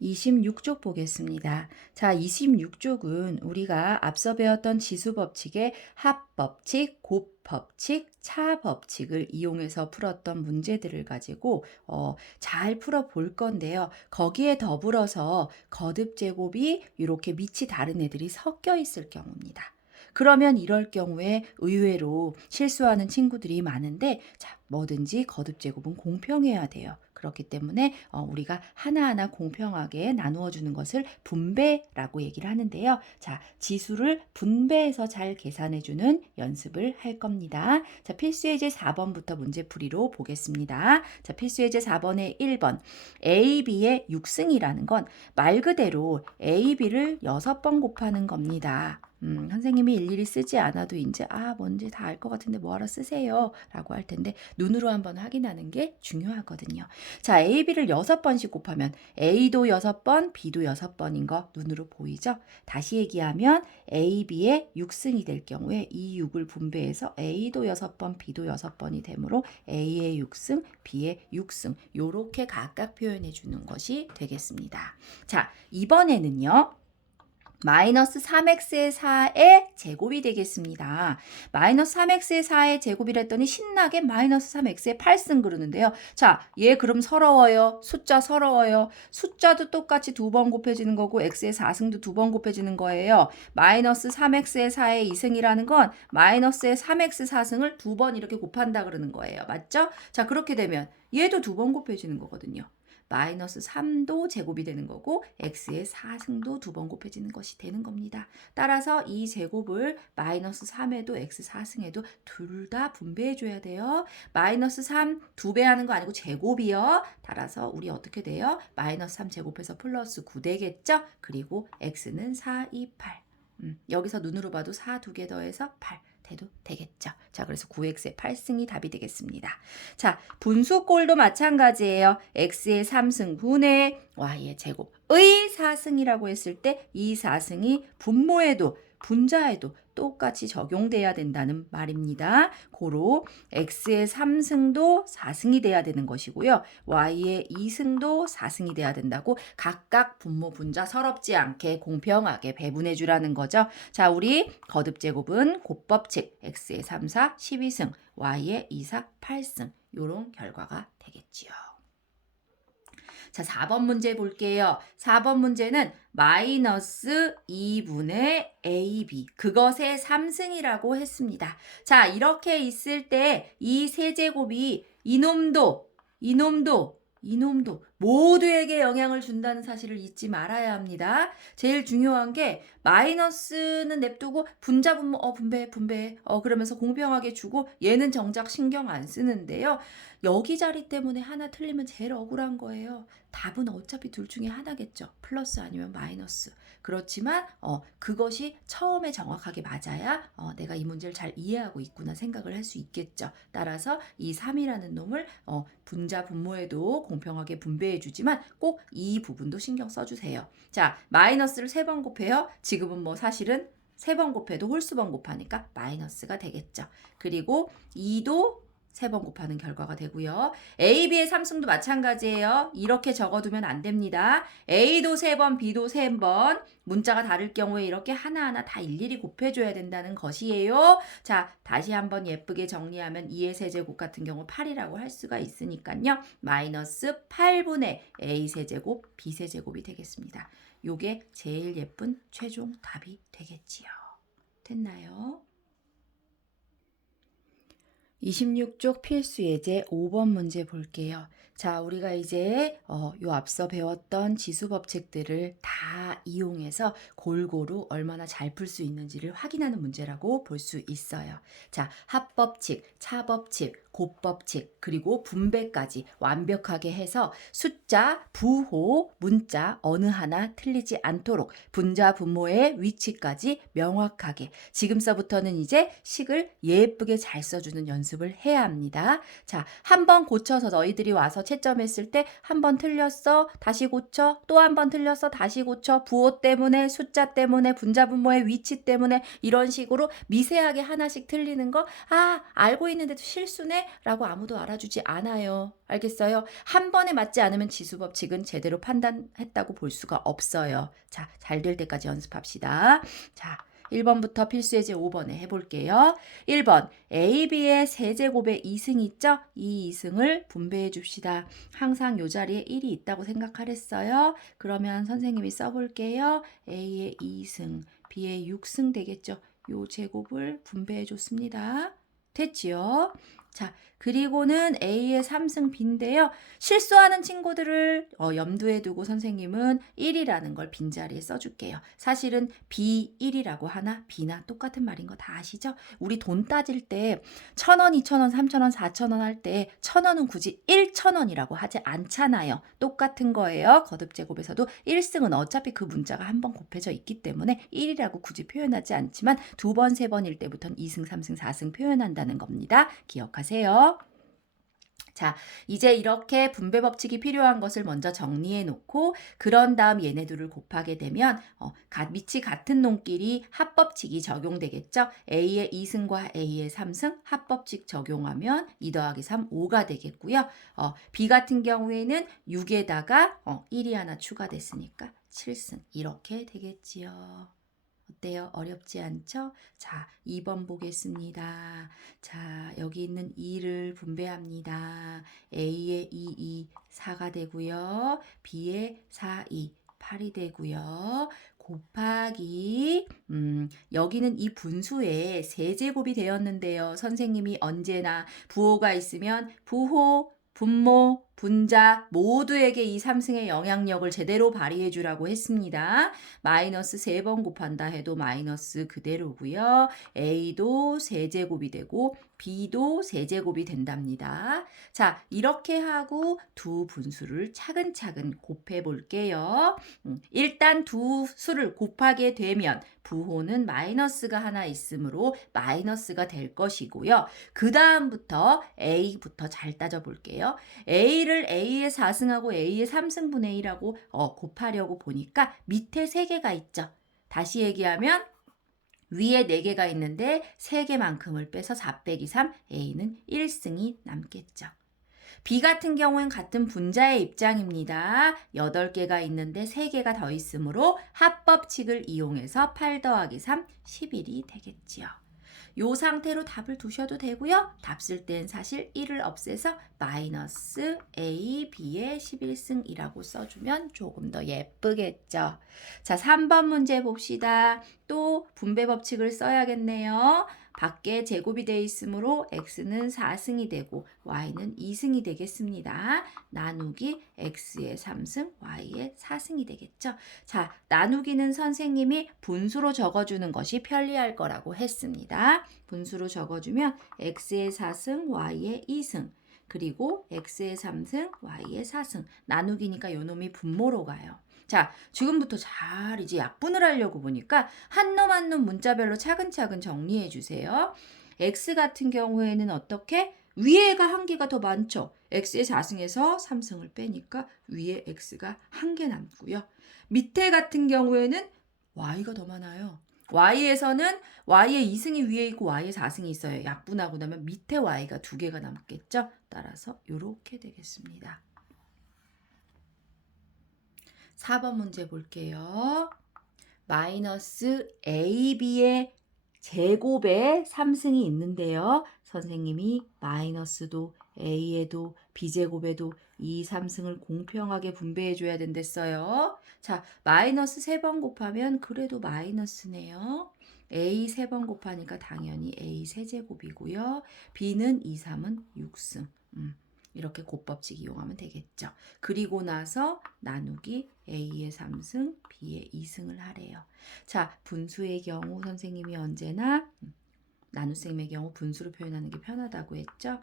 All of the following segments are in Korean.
26쪽 보겠습니다. 자, 26쪽은 우리가 앞서 배웠던 지수법칙의 합법칙, 곱법칙, 차법칙을 이용해서 풀었던 문제들을 가지고 잘 풀어볼 건데요. 거기에 더불어서 거듭제곱이 이렇게 밑이 다른 애들이 섞여 있을 경우입니다. 그러면 이럴 경우에 의외로 실수하는 친구들이 많은데, 자, 뭐든지 거듭제곱은 공평해야 돼요. 그렇기 때문에 우리가 하나하나 공평하게 나누어 주는 것을 분배라고 얘기를 하는데요. 자, 지수를 분배해서 잘 계산해 주는 연습을 할 겁니다. 자, 필수예제 4번부터 문제풀이로 보겠습니다. 자, 필수예제 4번의 1번. A, B의 6승이라는 건 말 그대로 A, B를 6번 곱하는 겁니다. 선생님이 일일이 쓰지 않아도 이제 뭔지 다 알 것 같은데 뭐하러 쓰세요 라고 할 텐데 눈으로 한번 확인하는 게 중요하거든요. 자, A, B를 6번씩 곱하면 A도 6번, B도 6번인 거 눈으로 보이죠? 다시 얘기하면 A, B의 6승이 될 경우에 이 6을 분배해서 A도 6번, B도 6번이 되므로 A의 6승, B의 6승 요렇게 각각 표현해 주는 것이 되겠습니다. 자, 이번에는요. 마이너스 3x의 4의 제곱이 되겠습니다. 마이너스 3x의 4의 제곱이라 했더니 신나게 마이너스 3x의 8승 그러는데요. 자, 얘 그럼 서러워요. 숫자 서러워요. 숫자도 똑같이 2번 곱해지는 거고 x의 4승도 2번 곱해지는 거예요. 마이너스 3x의 4의 2승이라는 건 마이너스의 3x 4승을 2번 이렇게 곱한다 그러는 거예요. 맞죠? 자, 그렇게 되면 얘도 2번 곱해지는 거거든요. 마이너스 3도 제곱이 되는 거고 x의 4승도 2번 곱해지는 것이 되는 겁니다. 따라서 이 제곱을 마이너스 3에도 x 4승에도 둘 다 분배해 줘야 돼요. 마이너스 3 2배 하는 거 아니고 제곱이요. 따라서 우리 어떻게 돼요? 마이너스 3 제곱해서 플러스 9 되겠죠? 그리고 x는 4, 2, 8. 여기서 눈으로 봐도 4 두 개 더해서 8. 돼도 되겠죠. 자, 그래서 9x의 8승이 답이 되겠습니다. 자, 분수꼴도 마찬가지예요. x의 3승분의 y의 제곱의 4승이라고 했을 때 이 4승이 분모에도 분자에도 똑같이 적용돼야 된다는 말입니다. 고로 x의 3승도 4승이 돼야 되는 것이고요. y의 2승도 4승이 돼야 된다고 각각 분모 분자 서럽지 않게 공평하게 배분해 주라는 거죠. 자, 우리 거듭제곱은 곱법칙 x의 3, 4, 12승, y의 2, 4, 8승 이런 결과가 되겠지요. 자, 4번 문제 볼게요. 4번 문제는 마이너스 2분의 AB 그것의 3승이라고 했습니다. 자, 이렇게 있을 때 이 세제곱이 이놈도 모두에게 영향을 준다는 사실을 잊지 말아야 합니다. 제일 중요한 게 마이너스는 냅두고 분자 분모 분배 그러면서 공평하게 주고 얘는 정작 신경 안 쓰는데요. 여기 자리 때문에 하나 틀리면 제일 억울한 거예요. 답은 어차피 둘 중에 하나겠죠. 플러스 아니면 마이너스. 그렇지만 그것이 처음에 정확하게 맞아야 내가 이 문제를 잘 이해하고 있구나 생각을 할 수 있겠죠. 따라서 이 3이라는 놈을 분자 분모에도 공평하게 분배해 주지만 꼭 이 부분도 신경 써주세요. 자, 마이너스를 3번 곱해요. 지금은 뭐 사실은 3번 곱해도 홀수번 곱하니까 마이너스가 되겠죠. 그리고 2도 3번 곱하는 결과가 되고요. A, B의 3승도 마찬가지예요. 이렇게 적어두면 안 됩니다. A도 3번, B도 3번. 문자가 다를 경우에 이렇게 하나하나 다 일일이 곱해줘야 된다는 것이에요. 자, 다시 한번 예쁘게 정리하면 2의 세제곱 같은 경우 8이라고 할 수가 있으니까요. 마이너스 8분의 A 세제곱, B 세제곱이 되겠습니다. 요게 제일 예쁜 최종 답이 되겠지요. 됐나요? 26쪽 필수 예제 5번 문제 볼게요. 자, 우리가 이제 요 앞서 배웠던 지수 법칙들을 다 이용해서 골고루 얼마나 잘 풀 수 있는지를 확인하는 문제라고 볼 수 있어요. 자, 합법칙, 차법칙, 곱법칙, 그리고 분배까지 완벽하게 해서 숫자, 부호, 문자 어느 하나 틀리지 않도록 분자, 분모의 위치까지 명확하게 지금서부터는 이제 식을 예쁘게 잘 써주는 연습을 해야 합니다. 자, 한 번 고쳐서 너희들이 와서 채점했을 때 한 번 틀렸어, 다시 고쳐, 또 한 번 틀렸어, 다시 고쳐, 부호 때문에, 숫자 때문에, 분자, 분모의 위치 때문에 이런 식으로 미세하게 하나씩 틀리는 거 알고 있는데도 실수네? 해? 라고 아무도 알아주지 않아요. 알겠어요? 한 번에 맞지 않으면 지수 법칙은 제대로 판단했다고 볼 수가 없어요. 자, 잘 될 때까지 연습합시다. 자, 1번부터 필수예제 5번에 해볼게요. 1번, A, B의 세제곱의 2승 있죠? 이 2승을 분배해 줍시다. 항상 요 자리에 1이 있다고 생각하랬어요. 그러면 선생님이 써볼게요. A의 2승, B의 6승 되겠죠? 요 제곱을 분배해 줬습니다. 됐지요? 자, 그리고는 A의 3승 B인데요. 실수하는 친구들을 염두에 두고 선생님은 1이라는 걸 빈자리에 써줄게요. 사실은 B1이라고 하나 B나 똑같은 말인 거 다 아시죠? 우리 돈 따질 때 1,000원, 2,000원, 3,000원, 4,000원 할 때 1,000원은 굳이 1,000원이라고 하지 않잖아요. 똑같은 거예요. 거듭제곱에서도 1승은 어차피 그 문자가 한 번 곱해져 있기 때문에 1이라고 굳이 표현하지 않지만 2번, 3번일 때부터는 2승, 3승, 4승 표현한다는 겁니다. 기억하세요. 자, 이제 이렇게 분배 법칙이 필요한 것을 먼저 정리해 놓고 그런 다음 얘네들을 곱하게 되면 밑이 같은 놈끼리 합법칙이 적용되겠죠. A의 2승과 A의 3승 합법칙 적용하면 2 더하기 3, 5가 되겠고요. B 같은 경우에는 6에다가 1이 하나 추가됐으니까 7승 이렇게 되겠지요. 어때요? 어렵지 않죠? 자, 2번 보겠습니다. 자, 여기 있는 2를 분배합니다. A의 2, 4가 되고요. B의 4, 8이 되고요. 곱하기 여기는 이 분수에 세제곱이 되었는데요. 선생님이 언제나 부호가 있으면 부호, 분모, 분자 모두에게 이 3승의 영향력을 제대로 발휘해 주라고 했습니다. 마이너스 3번 곱한다 해도 마이너스 그대로고요. A도 세제곱이 되고 B도 세제곱이 된답니다. 자, 이렇게 하고 두 분수를 차근차근 곱해 볼게요. 일단 두 수를 곱하게 되면 부호는 마이너스가 하나 있으므로 마이너스가 될 것이고요. 그 다음부터 A부터 잘 따져볼게요. A를 A의 4승하고 A의 3승분의 1하고 곱하려고 보니까 밑에 3개가 있죠. 다시 얘기하면 위에 4개가 있는데 3개만큼을 빼서 4 빼기 3, A는 1승이 남겠죠. B 같은 경우는 같은 분자의 입장입니다. 8개가 있는데 3개가 더 있으므로 합법칙을 이용해서 8 더하기 3, 11이 되겠지요. 요 상태로 답을 두셔도 되고요. 답 쓸 땐 사실 1을 없애서 마이너스 A, B의 11승이라고 써주면 조금 더 예쁘겠죠. 자, 3번 문제 봅시다. 또 분배 법칙을 써야겠네요. 밖에 제곱이 되어 있으므로 x는 4승이 되고 y는 2승이 되겠습니다. 나누기 x의 3승, y의 4승이 되겠죠. 자, 나누기는 선생님이 분수로 적어주는 것이 편리할 거라고 했습니다. 분수로 적어주면 x의 4승, y의 2승, 그리고 x의 3승, y의 4승. 나누기니까 요 놈이 분모로 가요. 자, 지금부터 잘 이제 약분을 하려고 보니까 한 놈 한 놈 문자별로 차근차근 정리해 주세요. x 같은 경우에는 어떻게? 위에가 한 개가 더 많죠. x의 4승에서 3승을 빼니까 위에 x가 한 개 남고요. 밑에 같은 경우에는 y가 더 많아요. y에서는 y의 2승이 위에 있고 y의 4승이 있어요. 약분하고 나면 밑에 y가 2개가 남겠죠. 따라서 이렇게 되겠습니다. 4번 문제 볼게요. 마이너스 AB의 제곱에 3승이 있는데요. 선생님이 마이너스도 A에도 B제곱에도 이 3승을 공평하게 분배해 줘야 된댔어요. 자, 마이너스 3번 곱하면 그래도 마이너스네요. A 3번 곱하니까 당연히 A 세제곱이고요. B는 2, 3은 6승. 이렇게 곱법칙 이용하면 되겠죠. 그리고 나서 나누기 A의 3승, B의 2승을 하래요. 자, 분수의 경우 선생님이 언제나 나눗셈의 경우 분수로 표현하는 게 편하다고 했죠.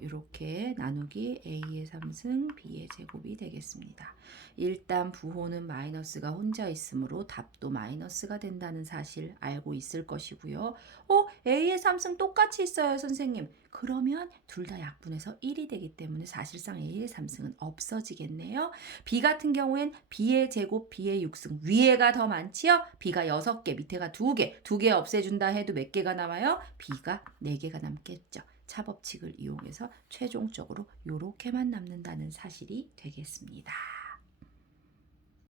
이렇게 나누기 A의 3승, B의 제곱이 되겠습니다. 일단 부호는 마이너스가 혼자 있으므로 답도 마이너스가 된다는 사실 알고 있을 것이고요. A의 3승 똑같이 있어요, 선생님. 그러면 둘 다 약분해서 1이 되기 때문에 사실상 A의 3승은 없어지겠네요. B 같은 경우엔 B의 제곱, B의 6승. 위에가 더 많지요? B가 6개, 밑에가 2개. 2개 없애준다 해도 몇 개가 남아요? B가 4개가 남겠죠. 차 법칙을 이용해서 최종적으로 요렇게만 남는다는 사실이 되겠습니다.